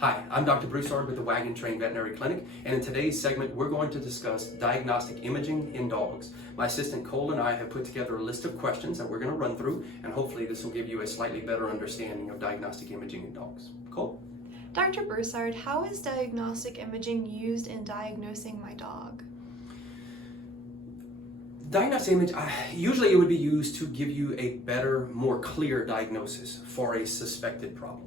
Hi, I'm Dr. Broussard with the Waggin Trained Veterinary Clinic, and in today's segment we're going to discuss diagnostic imaging in dogs. My assistant Cole and I have put together a list of questions that we're going to run through, and hopefully this will give you a slightly better understanding of diagnostic imaging in dogs. Cole? Dr. Broussard, how is diagnostic imaging used in diagnosing my dog? Diagnostic image, usually it would be used to give you a better, more clear diagnosis for a suspected problem.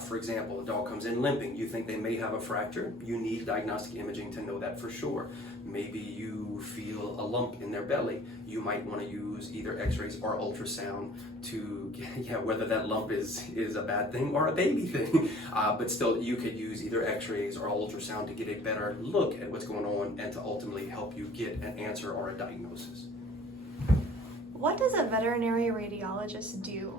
For example, a dog comes in limping, you think they may have a fracture, you need diagnostic imaging to know that for sure. Maybe you feel a lump in their belly, you might want to use either x-rays or ultrasound to get whether that lump is a bad thing or a baby thing. But still, you could use either x-rays or ultrasound to get a better look at what's going on and to ultimately help you get an answer or a diagnosis. What does a veterinary radiologist do?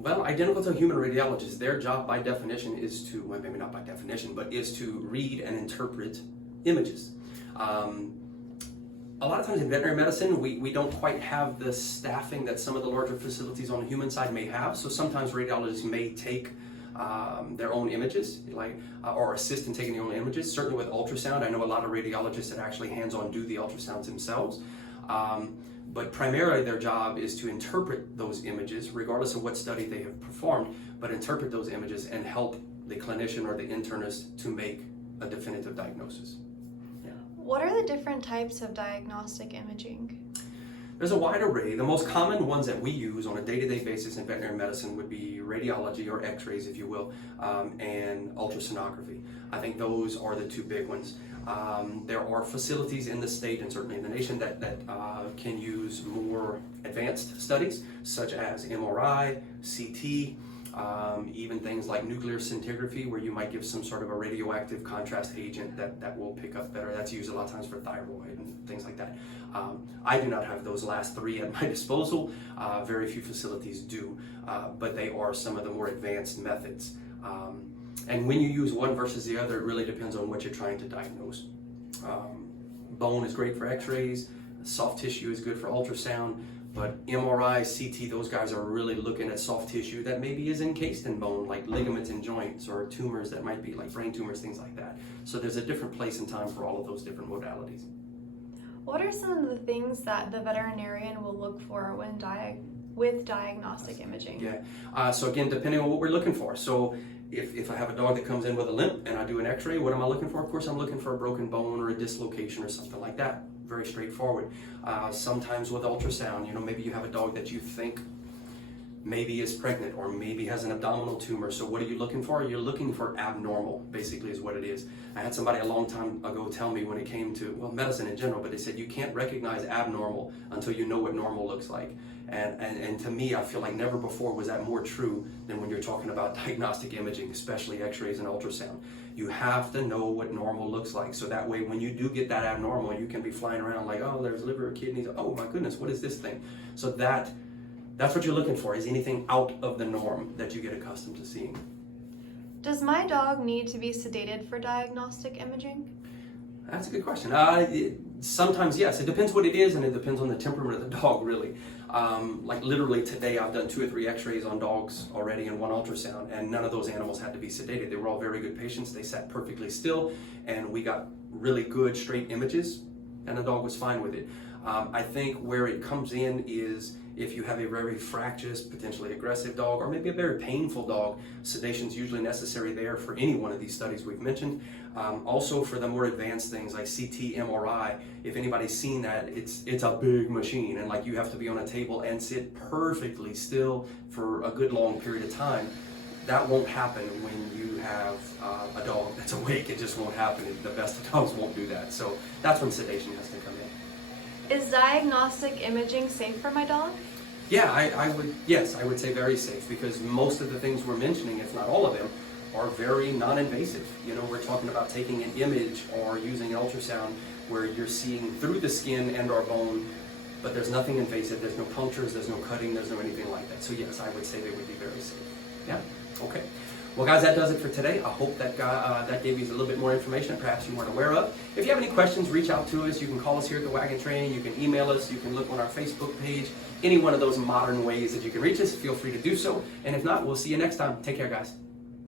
Well, identical to a human radiologist, their job by definition is to, well, maybe not by definition, but is to read and interpret images. A lot of times in veterinary medicine, we don't quite have the staffing that some of the larger facilities on the human side may have, so sometimes radiologists may take their own images, or assist in taking their own images. Certainly with ultrasound, I know a lot of radiologists that actually hands-on do the ultrasounds themselves. But primarily their job is to interpret those images, regardless of what study they have performed, but interpret those images and help the clinician or the internist to make a definitive diagnosis. Yeah. What are the different types of diagnostic imaging? There's a wide array. The most common ones that we use on a day-to-day basis in veterinary medicine would be radiology, or x-rays if you will, and ultrasonography. I think those are the two big ones. There are facilities in the state and certainly in the nation that can use more advanced studies such as MRI, CT, even things like nuclear scintigraphy, where you might give some sort of a radioactive contrast agent that will pick up better. That's used a lot of times for thyroid and things like that. I do not have those last three at my disposal. Very few facilities do, but they are some of the more advanced methods. And when you use one versus the other, it really depends on what you're trying to diagnose. Bone is great for x-rays, soft tissue is good for ultrasound, but MRI, CT, those guys are really looking at soft tissue that maybe is encased in bone, like ligaments and joints, or tumors that might be like brain tumors, things like that. So there's a different place and time for all of those different modalities. What are some of the things that the veterinarian will look for when with diagnostic imaging? Yeah, so again, depending on what we're looking for. So if I have a dog that comes in with a limp and I do an x-ray, what am I looking for? Of course, I'm looking for a broken bone or a dislocation or something like that. Very straightforward. Sometimes with ultrasound, maybe you have a dog that you think maybe is pregnant or maybe has an abdominal tumor. So what are you looking for? You're looking for abnormal, basically, is what it is. I had somebody a long time ago tell me when it came to, well, medicine in general, but they said you can't recognize abnormal until you know what normal looks like. And to me, I feel like never before was that more true than when you're talking about diagnostic imaging, especially x-rays and ultrasound. You have to know what normal looks like, so that way when you do get that abnormal, you can be flying around like, oh, there's liver or kidneys, oh my goodness, what is this thing? So that's what you're looking for, is anything out of the norm that you get accustomed to seeing. Does my dog need to be sedated for diagnostic imaging? That's a good question. Sometimes yes, it depends what it is, and it depends on the temperament of the dog, really. Like literally today I've done 2 or 3 x-rays on dogs already and 1 ultrasound, and none of those animals had to be sedated. They were all very good patients. They sat perfectly still, and we got really good straight images, and the dog was fine with it. I think where it comes in is if you have a very fractious, potentially aggressive dog, or maybe a very painful dog, sedation is usually necessary there for any one of these studies we've mentioned. Also for the more advanced things like CT, MRI, if anybody's seen that, it's a big machine, and like you have to be on a table and sit perfectly still for a good long period of time. That won't happen when you have a dog that's awake. It just won't happen. The best of dogs won't do that. So that's when sedation has to come in. Is diagnostic imaging safe for my dog? Yeah, I would say very safe, because most of the things we're mentioning, if not all of them, are very non-invasive. We're talking about taking an image or using an ultrasound where you're seeing through the skin and our bone, but there's nothing invasive, there's no punctures, there's no cutting, there's no anything like that. So yes, I would say they would be very safe. Yeah, okay. Well, guys, that does it for today. I hope that that gave you a little bit more information that perhaps you weren't aware of. If you have any questions, reach out to us. You can call us here at the Waggin Train. You can email us. You can look on our Facebook page. Any one of those modern ways that you can reach us, feel free to do so. And if not, we'll see you next time. Take care, guys.